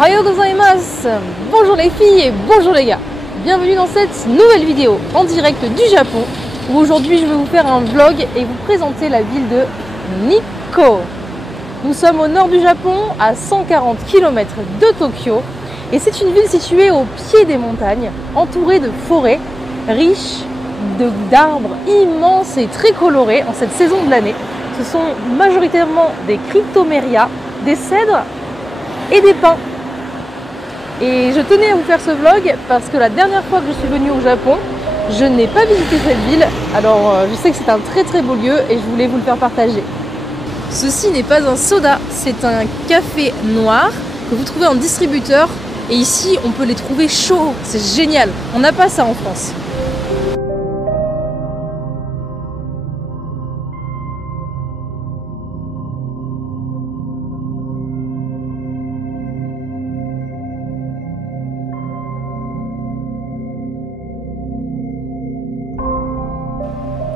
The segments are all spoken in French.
Ohayou gozaimasu. Bonjour les filles et bonjour les gars. Bienvenue dans cette nouvelle vidéo en direct du Japon où aujourd'hui je vais vous faire un vlog et vous présenter la ville de Nikko. Nous sommes au nord du Japon, à 140 km de Tokyo et c'est une ville située au pied des montagnes, entourée de forêts riches d'arbres immenses et très colorés en cette saison de l'année. Ce sont majoritairement des cryptomérias, des cèdres et des pins. Et je tenais à vous faire ce vlog parce que la dernière fois que je suis venue au Japon, je n'ai pas visité cette ville. Alors je sais que c'est un très beau lieu et je voulais vous le faire partager. Ceci n'est pas un soda, c'est un café noir que vous trouvez en distributeur. Et ici, on peut les trouver chauds, c'est génial. On n'a pas ça en France.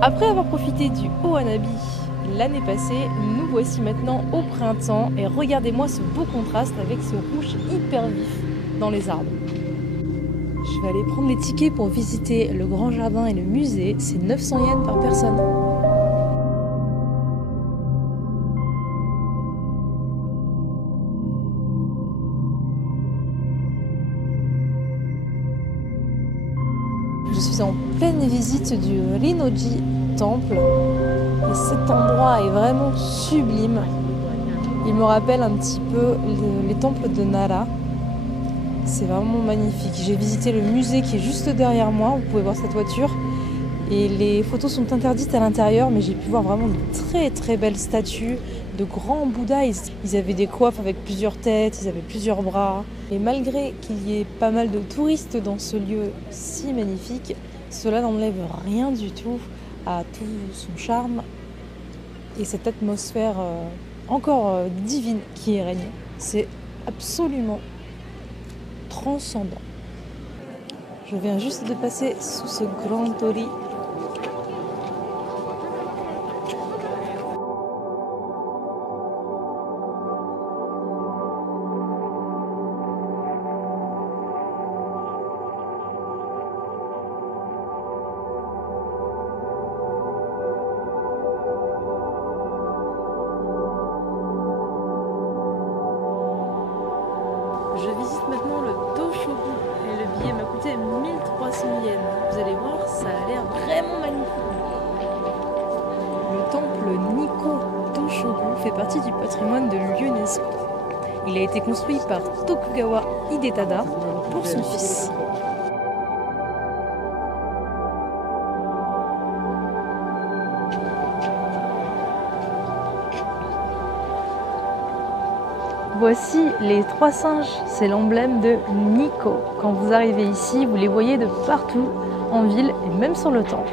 Après avoir profité du Ohanabi l'année passée, nous voici maintenant au printemps et regardez-moi ce beau contraste avec ce rouge hyper vif dans les arbres. Je vais aller prendre les tickets pour visiter le grand jardin et le musée, c'est 900 yens par personne. Je suis en pleine visite du Rinnoji Temple et cet endroit est vraiment sublime. Il me rappelle un petit peu les temples de Nara. C'est vraiment magnifique. J'ai visité le musée qui est juste derrière moi, vous pouvez voir cette voiture. Et les photos sont interdites à l'intérieur, mais j'ai pu voir vraiment de très belles statues, de grands Bouddhas. Ils avaient des coiffes avec plusieurs têtes, ils avaient plusieurs bras. Et malgré qu'il y ait pas mal de touristes dans ce lieu si magnifique, cela n'enlève rien du tout à tout son charme et cette atmosphère encore divine qui y règne. C'est absolument transcendant. Je viens juste de passer sous ce grand torii. Je visite maintenant le Toshogu et le billet m'a coûté 1300 yens. Vous allez voir, ça a l'air vraiment magnifique. Le temple Nikko Toshogu fait partie du patrimoine de l'UNESCO. Il a été construit par Tokugawa Hidetada pour son fils. Voici les trois singes, c'est l'emblème de Nikko. Quand vous arrivez ici, vous les voyez de partout en ville et même sur le temple.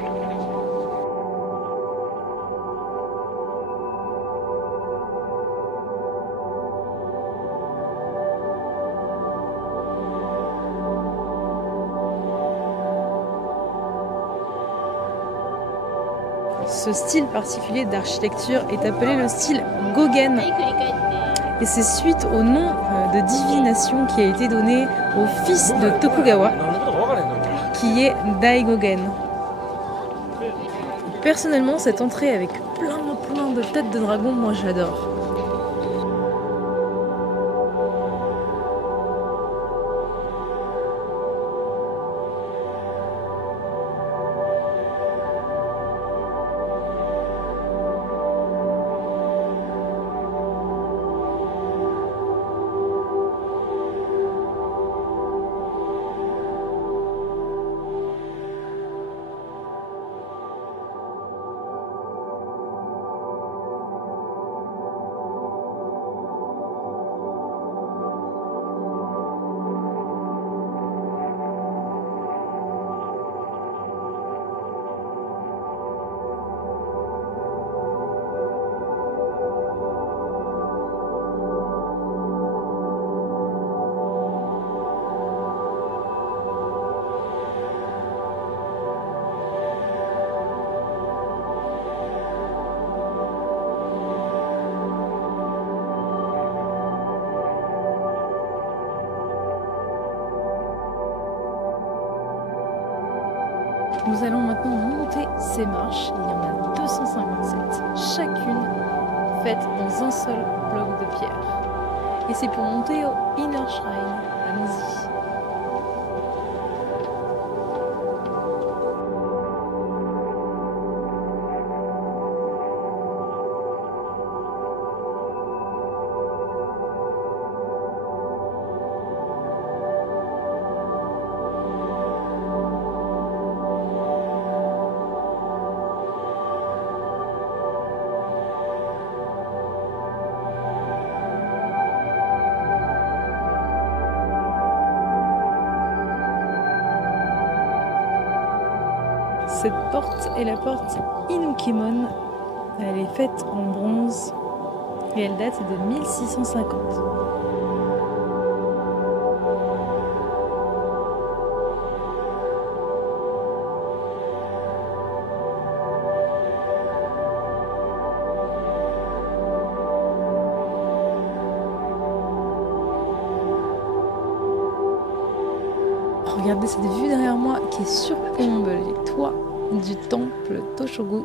Ce style particulier d'architecture est appelé le style Gogen. Et c'est suite au nom de divination qui a été donné au fils de Tokugawa, qui est Daigogen. Personnellement, cette entrée avec plein de têtes de dragon, moi j'adore. Nous allons maintenant monter ces marches. Il y en a 257, chacune faite dans un seul bloc de pierre. Et c'est pour monter au Inner Shrine. Allons-y. Cette porte est la porte Inukimon. Elle est faite en bronze et elle date de 1650. Regardez cette vue derrière moi qui surplombe les toits du temple Toshogu.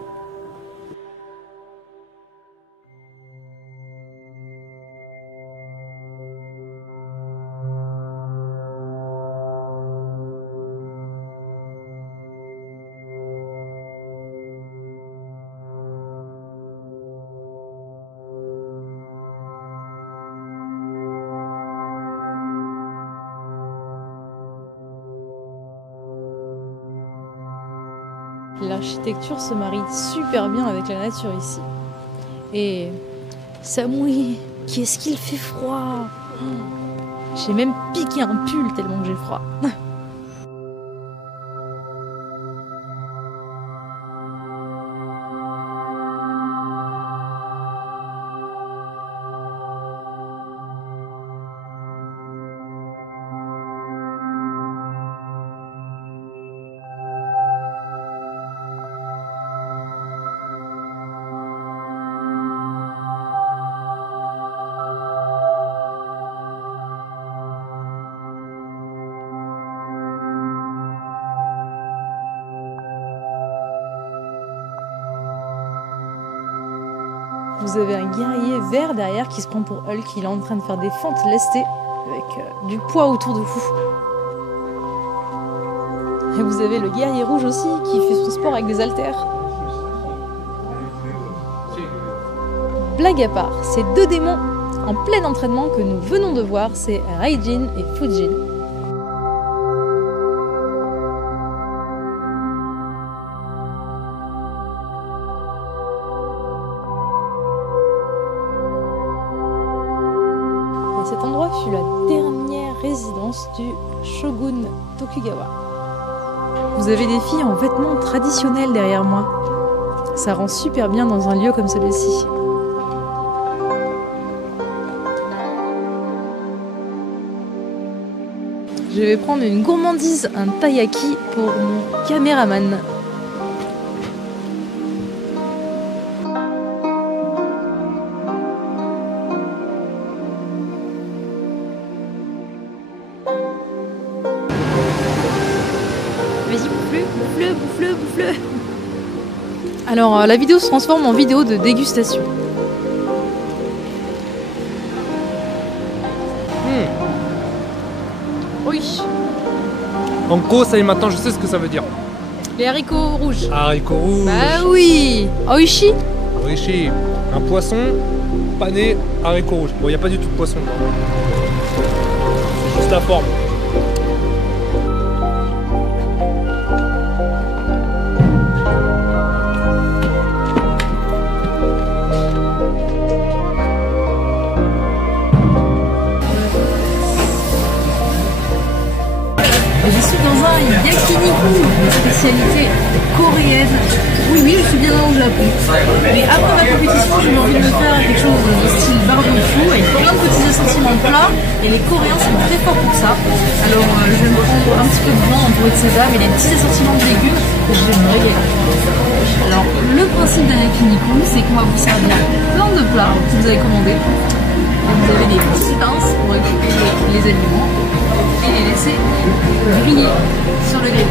L'architecture se marie super bien avec la nature ici. Et Samui, qu'est-ce qu'il fait froid! J'ai même piqué un pull tellement que j'ai froid. Vous avez un guerrier vert derrière qui se prend pour Hulk. Il est en train de faire des fentes lestées avec du poids autour de vous. Et vous avez le guerrier rouge aussi qui fait son sport avec des haltères. Blague à part, ces deux démons en plein entraînement que nous venons de voir, c'est Raijin et Fujin. Cet endroit fut la dernière résidence du shogun Tokugawa. Vous avez des filles en vêtements traditionnels derrière moi. Ça rend super bien dans un lieu comme celui-ci. Je vais prendre une gourmandise, un taiyaki pour mon caméraman. Vas-y, bouffe-le. Alors, la vidéo se transforme en vidéo de dégustation. Oui. Anko, ça y est, maintenant je sais ce que ça veut dire. Les haricots rouges. Haricots rouges. Bah oui. Oishi. Oishi. Un poisson, pané, haricots rouges. Bon, il n'y a pas du tout de poisson. C'est juste la forme. Je suis dans un yakiniku, une spécialité coréenne. Oui, je suis bien allée au Japon. Mais après ma compétition, j'ai eu envie de me faire quelque chose de style barbecue avec plein de petits assortiments de plats. Et les Coréens sont très forts pour ça. Alors je vais me prendre un petit peu de blanc entouré de sésame et des petits assortiments de légumes. Je vais me régaler. Alors le principe d'un yakiniku, c'est qu'on va vous servir plein de plats que vous avez commandés. Et vous avez des petites pinces pour récupérer les aliments. et les laisser griller sur le grill.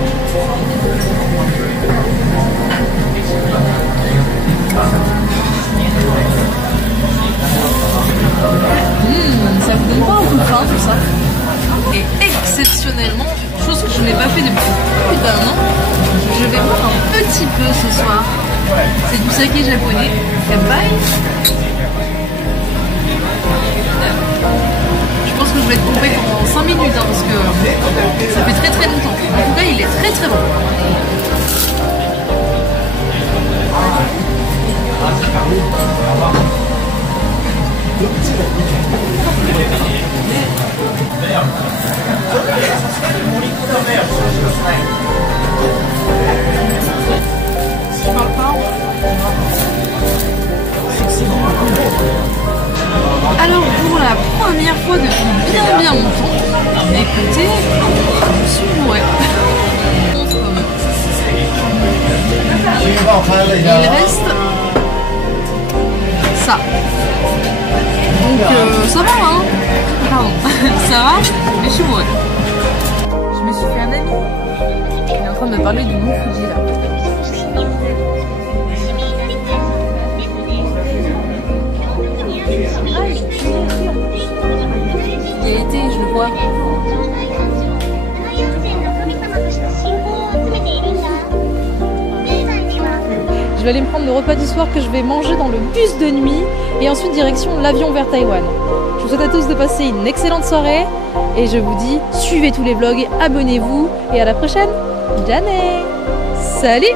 Ça vous donne pas un peu faim tout ça? Et exceptionnellement, chose que je n'ai pas fait depuis plus d'un an, je vais boire un petit peu ce soir. C'est du saké japonais, Kanpai. Je pense que je vais être coupé pendant 5 minutes hein, parce que ça fait très très longtemps. En tout cas, il est très très bon. Alors pour la première fois depuis bien longtemps, écoutez, je suis bourrée. Il reste ça. Donc ça va hein. Pardon. Ça va, mais je suis bourrée. Je me suis fait un ami. Il est en train de me parler du mont Fuji là. Il a été, je le vois. Je vais aller me prendre le repas du soir que je vais manger dans le bus de nuit et ensuite direction l'avion vers Taïwan. Je vous souhaite à tous de passer une excellente soirée et je vous dis suivez tous les vlogs, abonnez-vous et à la prochaine. Janet. Salut.